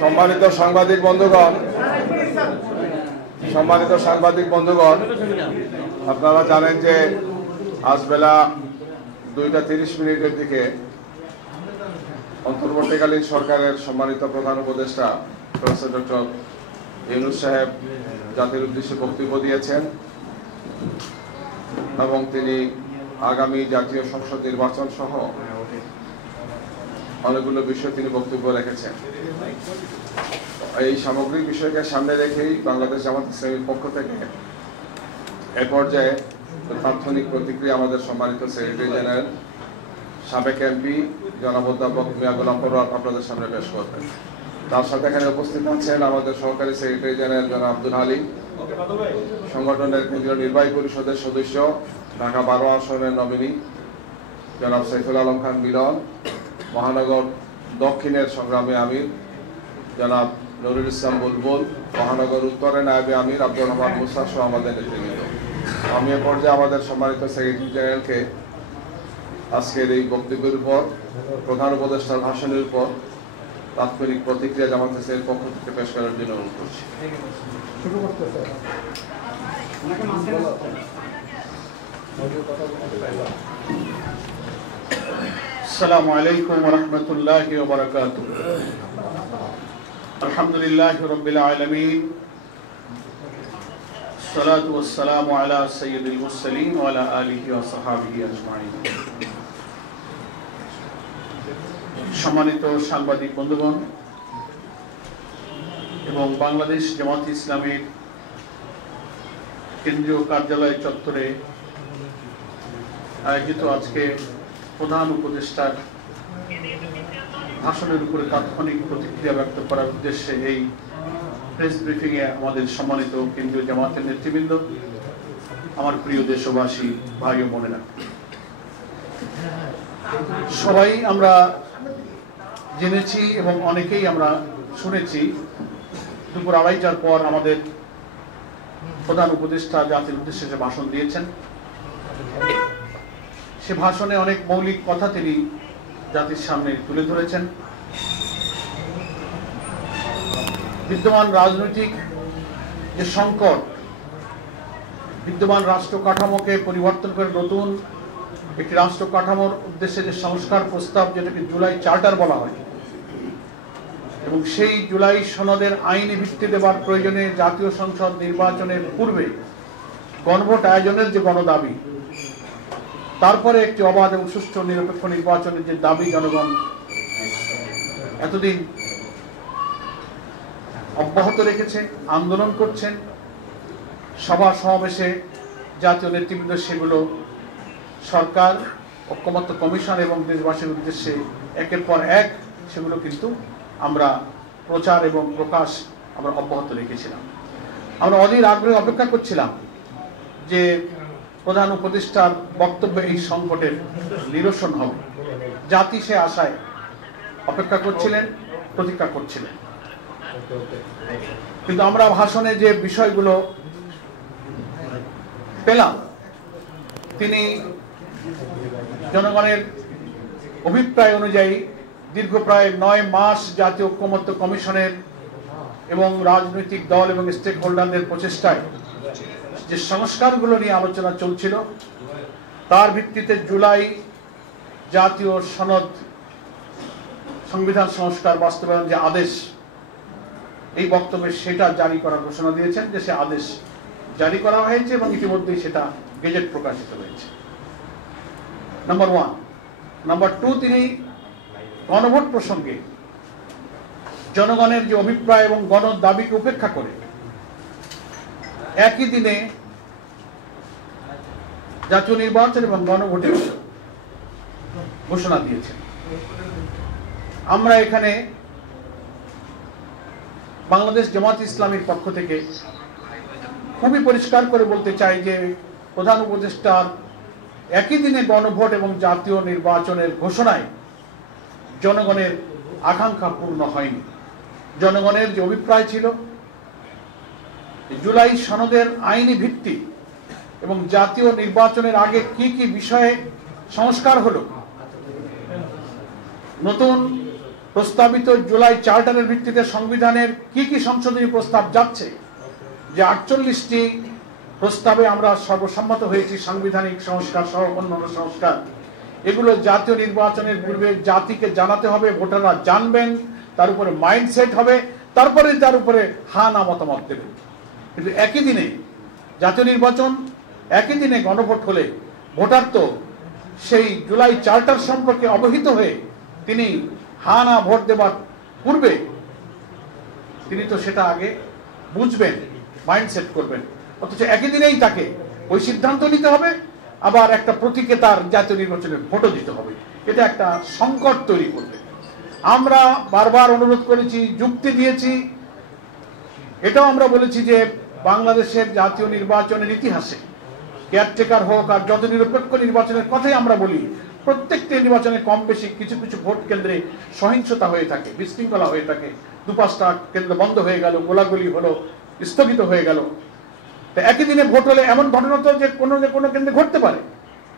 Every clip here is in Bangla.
সম্মানিত সাংবাদিক বন্ধুগণ, আপনারা জানেন যে আজ বেলা 2:30 দিকে অন্তর্বর্তীকালীন সরকারের সম্মানিত প্রধান উপদেষ্টা প্রফেসর ডক্টর ইউনূস সাহেব জাতির উদ্দেশ্যে বক্তব্য দিয়েছেন এবং তিনি আগামী জাতীয় সংসদ নির্বাচন সহ অনেকগুলো বিষয় তিনি বক্তব্য রেখেছেন। এই সামগ্রিক বিষয়কে সামনে রেখেই বাংলাদেশ জামাত ইসলামীর পক্ষ থেকে এ পর্যায়ে তাৎক্ষণিক প্রতিক্রিয়া আমাদের সম্মানিত সেক্রেটারি জেনারেল সাবেক এমপি জনাব অধ্যাপক মিয়া গোলাম পরোয়ার আপনাদের সামনে পেশ করবেন। তার সাথে এখানে উপস্থিত আছেন আমাদের সহকারী সেক্রেটারি জেনারেল জনাব আব্দুল হালিম, সংগঠনের কেন্দ্রীয় নির্বাহী পরিষদের সদস্য, ঢাকা 12 আসনের নমিনি জনাব সাইফুল আলম খান মিলন, মহানগর দক্ষিণের সংগ্রামী আমির জনাব নুরুল ইসলাম বুলবুল, মহানগর উত্তরের নায়েবে আমির আব্দুর রহমান মুসা সহ আমাদের নেতৃবৃন্দ। আমি এ পর্যায়ে আমাদের সম্মানিত সেক্রেটারি জেনারেলকে আজকের এই বক্তব্যের উপর, প্রধান উপদেষ্টার ভাষণের উপর তাৎক্ষণিক প্রতিক্রিয়া জামাত ইসলামীর পক্ষ থেকে পেশ করার জন্য অনুরোধ করছি। আসসালামু আলাইকুম ওয়া রাহমাতুল্লাহি ওয়া বারাকাতুহু। আলহামদুলিল্লাহি রাব্বিল আলামিন, সালাতু ওয়াস সালামু আলা সাইয়্যিদিল মুরসালিন ওয়া আলা আলিহি ওয়া সাহবিহি আজমাইন। সম্মানিত সাংবাদিক বন্ধুগণ এবং বাংলাদেশ জামাত ইসলামীর কেন্দ্রীয় কার্যালয় চত্বরে আয়োজিত আজকে প্রধান উপদেষ্টার ভাষণের উপরে তাৎক্ষণিক প্রতিক্রিয়া ব্যক্ত করার উদ্দেশ্যে এই প্রেস ব্রিফিংয়ে আমাদের সম্মানিত কেন্দ্রীয় জামাতের নেতৃবৃন্দ, আমার প্রিয় দেশবাসী, ভাই ও বোনেরা, সবাই আমরা জেনেছি এবং অনেকেই আমরা শুনেছি দুপুর 2:30টার পর আমাদের প্রধান উপদেষ্টা জাতির উদ্দেশ্যে যে ভাষণ দিয়েছেন, সে ভাষণে অনেক মৌলিক কথা তিনি জাতির সামনে তুলে ধরেছেন। বিদ্যমান রাজনৈতিক যে সংকট, বিদ্যমান রাষ্ট্র কাঠামোকে পরিবর্তন করে নতুন একটি রাষ্ট্র কাঠামোর উদ্দেশ্যে যে সংস্কার প্রস্তাব, যেটাকে জুলাই চার্টার বলা হয়, এবং সেই জুলাই সনদের আইনি ভিত্তি দেওয়ার প্রয়োজনে জাতীয় সংসদ নির্বাচনের পূর্বে গণভোট আয়োজনের যে গণদাবি, তারপরে একটি অবাধ এবং সুষ্ঠু নিরপেক্ষ নির্বাচনের যে দাবি জনগণ এতদিন অব্যাহত রেখেছে, আন্দোলন করছেন, সভা সমাবেশে জাতীয় নেতৃবৃন্দ সেগুলো সরকার, ঐকমত্য কমিশন এবং দেশবাসীর উদ্দেশ্যে একের পর এক সেগুলো কিন্তু আমরা প্রচার এবং প্রকাশ আমরা অব্যাহত রেখেছিলাম। আমরা অধীর আগ্রহে অপেক্ষা করছিলাম যে প্রধান উপদেষ্টার বক্তব্যে এই সংকটের নিরসন হবে। জাতি সে আশায় অপেক্ষা করছিলেন, প্রতীক্ষা করছিলেন। কিন্তু আমরা ভাষণে যে বিষয়গুলো পেলাম, তিনি জনগণের অভিপ্রায় অনুযায়ী দীর্ঘ প্রায় 9 মাস জাতীয় ঐকমত্য কমিশনের এবং রাজনৈতিক দল এবং স্টেক হোল্ডারদের প্রচেষ্টায় যে সংস্কারগুলো নিয়ে আলোচনা চলছিল, তার ভিত্তিতে জুলাই জাতীয় সনদ সংবিধান সংস্কার বাস্তবায়ন যে আদেশ, এই বক্তব্যে সেটা জারি করার ঘোষণা দিয়েছেন যে সে আদেশ জারি করা হয়েছে এবং ইতিমধ্যেই সেটা গেজেট প্রকাশিত হয়েছে। নাম্বার 1। নাম্বার 2, তিনি গণভোট প্রসঙ্গে জনগণের যে অভিপ্রায় এবং গণ দাবিকে উপেক্ষা করে একই দিনে জাতীয় নির্বাচন এবং গণভোটের ঘোষণা দিয়েছেন। আমরা এখানে বাংলাদেশ জামাত ইসলামীর পক্ষ থেকে খুবই পরিষ্কার করে বলতে চাই যে প্রধান উপদেষ্টার একই দিনে গণভোট এবং জাতীয় নির্বাচনের ঘোষণায় জনগণের আকাঙ্ক্ষা পূর্ণ হয়নি। জনগণের যে অভিপ্রায় ছিল জুলাই সনদের আইনি ভিত্তি এবং জাতীয় নির্বাচনের আগে কি কি বিষয়ে সংস্কার হলো, নতুন প্রস্তাবিত জুলাই চার্টারের ভিত্তিতে সংবিধানের কি সংশোধনী প্রস্তাব যাচ্ছে, যে 48টি প্রস্তাবে আমরা সর্বসম্মত হয়েছি, সাংবিধানিক সংস্কার সহ অন্যান্য সংস্কার, এগুলো জাতীয় নির্বাচনের পূর্বে জাতিকে জানাতে হবে, ভোটাররা জানবেন, তার উপরে মাইন্ডসেট হবে, তারপরে তার উপরে হা না মতামত দেবে। কিন্তু একই দিনে জাতীয় নির্বাচন, একই দিনে গণভোট হলে ভোটার তো সেই জুলাই চার্টার সম্পর্কে অবহিত হয়ে তিনি হা না ভোট দেবার পূর্বে তিনি তো সেটা আগে বুঝবেন, মাইন্ডসেট করবেন, অথচ একই দিনেই তাকে ওই সিদ্ধান্ত নিতে হবে, আবার একটা প্রতীকে তার জাতীয় নির্বাচনে ভোটও দিতে হবে। এটা একটা সংকট তৈরি করবে। আমরা বারবার অনুরোধ করেছি, যুক্তি দিয়েছি, এটাও আমরা বলেছি যে বাংলাদেশের জাতীয় নির্বাচনের ইতিহাসে কেয়ারটেকার হোক আর যত নিরপেক্ষ নির্বাচনের কথাই আমরা বলি, প্রত্যেকটি নির্বাচনে কম বেশি কিছু কিছু ভোট কেন্দ্রে সহিংসতা হয়ে থাকে, বিশৃঙ্খলা হয়ে থাকে, 2-5টা কেন্দ্র বন্ধ হয়ে গেল, গোলাগুলি হলো, স্থগিত হয়ে গেল। তো একই দিনে ভোট হলে এমন ঘটনা তো যে কোনো কেন্দ্রে ঘটতে পারে,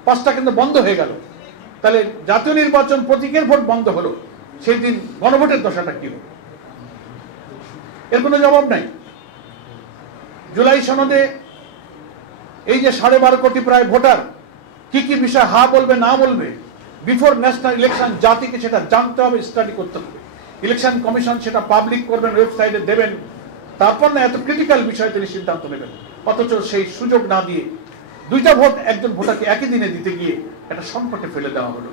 5টা কেন্দ্র বন্ধ হয়ে গেল, তাহলে জাতীয় নির্বাচন প্রতীকের ভোট বন্ধ হলো, সেই দিন গণভোটের দশাটা কি হলো? এর কোনো জবাব নাই। জুলাই সনদে এই যে 12.5 কোটি প্রায় ভোটার কি বিষয় হা বলবে না বলবে, বিফোর ন্যাশনাল ইলেকশন জাতিকে সেটা জানতে হবে, স্টাডি করতে হবে। ইলেকশন কমিশন সেটা পাবলিক করবেন, ওয়েবসাইটে দেবেন, তারপর না এত ক্রিটিক্যাল বিষয় তিনি সিদ্ধান্ত নেবেন। অথচ সেই সুযোগ না দিয়ে 2টা ভোট একজন ভোটারকে একই দিনে দিতে গিয়ে একটা সংকটে ফেলে দেওয়া হলো।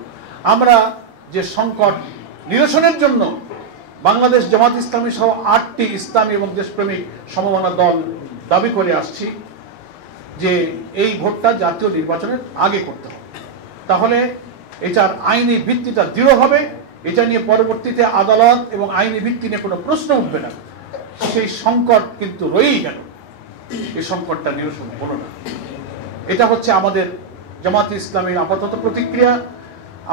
আমরা যে সংকট নিরসনের জন্য বাংলাদেশ জামাত ইসলামী সহ 8টি ইসলামী এবং দেশপ্রেমিক সমমনা দল দাবি করে আসছি যে এই ভোটটা জাতীয় নির্বাচনের আগে করতে হবে, তাহলে এটার আইনি ভিত্তিটা দৃঢ় হবে, এটা নিয়ে পরবর্তীতে আদালত এবং আইনি ভিত্তি নিয়ে কোনো প্রশ্ন উঠবে না। সেই সংকট কিন্তু রয়েই গেল, এই সংকটটা নিরসন হলো না। এটা হচ্ছে আমাদের জামাত ইসলামীর আপাতত প্রতিক্রিয়া।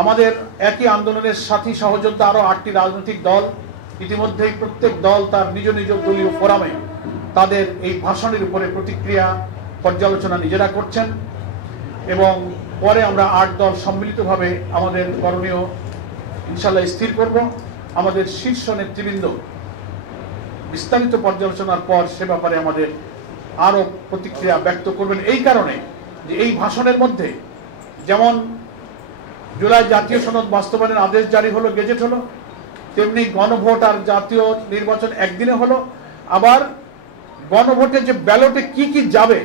আমাদের একই আন্দোলনের সাথী সহযোদ্ধা আরো 8টি রাজনৈতিক দল ইতিমধ্যেই প্রত্যেক দল তার নিজ নিজ দলীয় ফোরামে তাদের এই ভাষণের উপরে প্রতিক্রিয়া পর্যালোচনা নিজেরা করছেন, এবং পরে আমরা 8 দল সম্মিলিতভাবে আমাদের করণীয় ইনশাল্লাহ স্থির করব। আমাদের শীর্ষ নেতৃবৃন্দ বিস্তারিত পর্যালোচনার পর সে ব্যাপারে আমাদের আরো প্রতিক্রিয়া ব্যক্ত করবেন, এই কারণে যে এই ভাষণের মধ্যে যেমন জুলাই জাতীয় সনদ বাস্তবায়নের আদেশ জারি হলো, গেজেট হলো, তেমনি গণভোট আর জাতীয় নির্বাচন একদিনে হলো, আবার গণভোটে যে ব্যালটে কি যাবে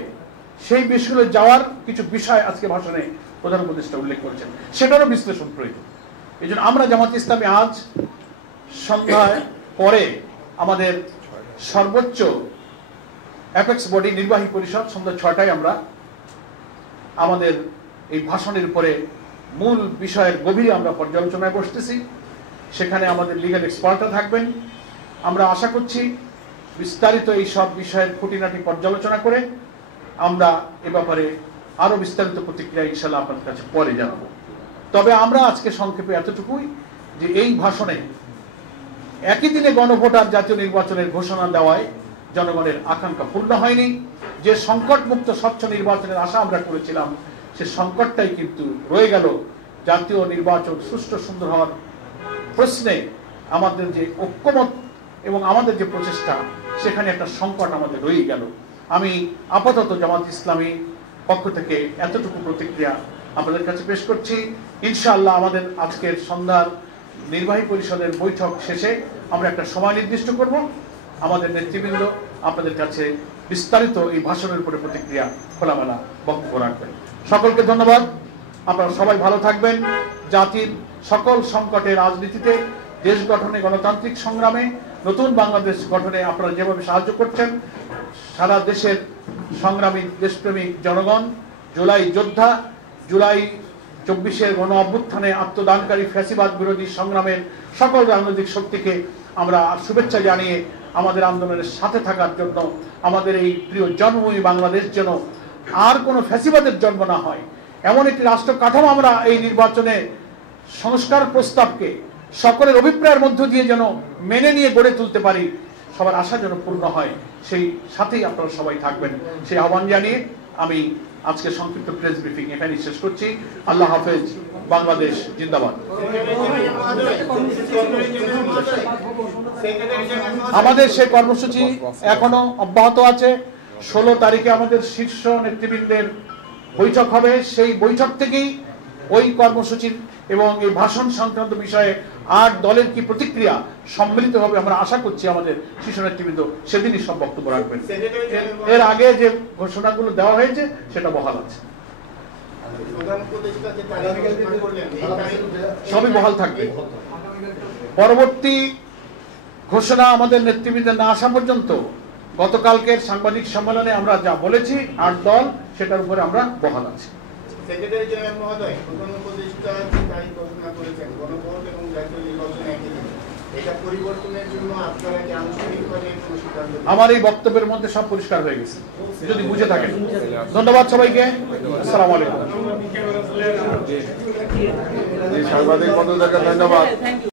সেই বিষয়গুলো যাওয়ার কিছু বিষয় আজকে ভাষণে প্রধান উপদেষ্টা উল্লেখ করেছেন, সেটারও বিশ্লেষণ প্রয়োজন। এই জন্য আমরা জামাত ইসলামী আজ সন্ধ্যায় পরে আমাদের সর্বোচ্চ অ্যাপেক্স বডি নির্বাহী পরিষদ সন্ধ্যা 6টায় আমরা আমাদের এই ভাষণের উপরে মূল বিষয়ের গভীরে আমরা পর্যালোচনায় বসতেছি। সেখানে আমাদের লিগ্যাল এক্সপার্টরা থাকবেন। আমরা আশা করছি বিস্তারিত এই সব বিষয়ের খুঁটিনাটি পর্যালোচনা করে আমরা এ ব্যাপারে আরো বিস্তারিত প্রতিক্রিয়া ইনশাআল্লাহ আপনাদের কাছে পরে জানাবো। তবে আমরা আজকে সংক্ষেপে এতটুকুই যে এই ভাষণে একই দিনে গণভোট আর জাতীয় নির্বাচনের ঘোষণা দেওয়ায় জনগণের আকাঙ্ক্ষা পূর্ণ হয়নি। যে সংকটমুক্ত স্বচ্ছ নির্বাচনের আশা আমরা করেছিলাম সে সংকটটাই কিন্তু রয়ে গেল। জাতীয় নির্বাচন সুষ্ঠু সুন্দর হওয়ার প্রশ্নে আমাদের যে ঐক্যমত এবং আমাদের যে প্রচেষ্টা সেখানে একটা সংকট আমাদের রয়ে গেল। আমি আপাতত জামাত ইসলামী পক্ষ থেকে এতটুকু প্রতিক্রিয়া আপনাদের কাছে পেশ করছি। ইনশাআল্লাহ আমাদের আজকের সন্ধ্যার নির্বাহী পরিষদের বৈঠক শেষে আমরা একটা সময় নির্দিষ্ট করব, আমাদের নেতৃবৃন্দ আপনাদের কাছে বিস্তারিত এই ভাষণের উপরে প্রতিক্রিয়া খোলামেলা বক্তব্য রাখবেন। সকলকে ধন্যবাদ। আপনারা সবাই ভালো থাকবেন। জাতির সকল সংকটে, রাজনীতিতে, দেশ গঠনে, গণতান্ত্রিক সংগ্রামে, নতুন বাংলাদেশ গঠনে আপনারা যেভাবে সাহায্য করছেন, সারা দেশের সংগ্রামী দেশপ্রেমিক জনগণ, জুলাই যোদ্ধা, জুলাই 24-এর গণ অভ্যুত্থানে আত্মদানকারী ফ্যাসিবাদ বিরোধী সংগ্রামের সকল রাজনৈতিক শক্তিকে আমরা শুভেচ্ছা জানিয়ে আমাদের আন্দোলনের সাথে থাকার জন্য, আমাদের এই প্রিয় জন্মভূমি বাংলাদেশ যেন আর কোনো ফ্যাসিবাদের জন্ম না হয়, এমন একটি রাষ্ট্র কাঠামো আমরা এই নির্বাচনে সংস্কার প্রস্তাবকে সকলের অভিপ্রায়ের মধ্য দিয়ে যেন মেনে নিয়ে গড়ে তুলতে পারি, সবার আশা যেন পূর্ণ হয়, সেই সাথেই আপনারা সবাই থাকবেন সেই আহ্বান জানিয়ে আমি আজকে সংক্ষিপ্ত প্রেস ব্রিফিং এখানেই শেষ করছি। আল্লাহ হাফেজ। বাংলাদেশ জিন্দাবাদ। আমাদের সেই কর্মসূচি এখনো অব্যাহত আছে। 16 তারিখে আমাদের শীর্ষ নেতৃবৃন্দের বৈঠক হবে। সেই বৈঠক থেকেই ওই কর্মসূচির এবং এই ভাষণ সংক্রান্ত বিষয়ে 8 দলের কি প্রতিক্রিয়া সম্মিলিতভাবে আমরা আশা করছি আমাদের শীর্ষ নেতৃবৃন্দ সেদিনই সব বক্তব্য রাখবেন। এর আগে যে ঘোষণাগুলো দেওয়া হয়েছে সেটা বহাল আছে, সবই বহাল থাকবে। পরবর্তী ঘোষণা আমাদের নেতৃবৃন্দ না আসা পর্যন্ত গতকালকের সাংবাদিক সম্মেলনে আমরা যা বলেছি 8 দল, সেটার উপরে আমরা বহাল আছি। সেক্রেটারি জেনারেল মহোদয়, প্রধান উপদেষ্টা যে তারিখ ঘোষণা করেছেন গণভোট এবং জাতীয় নির্বাচন একই দিনে, এটা পরিবর্তনের জন্য আপনারা কি আনুষ্ঠানিকভাবে কোনো সিদ্ধান্ত? আমার এই বক্তব্যের মধ্যে সব পরিষ্কার হয়ে গেছে, যদি বুঝে থাকেন। ধন্যবাদ সবাইকে। আসসালামু আলাইকুম। সাংবাদিক বন্ধুদেরকে ধন্যবাদ।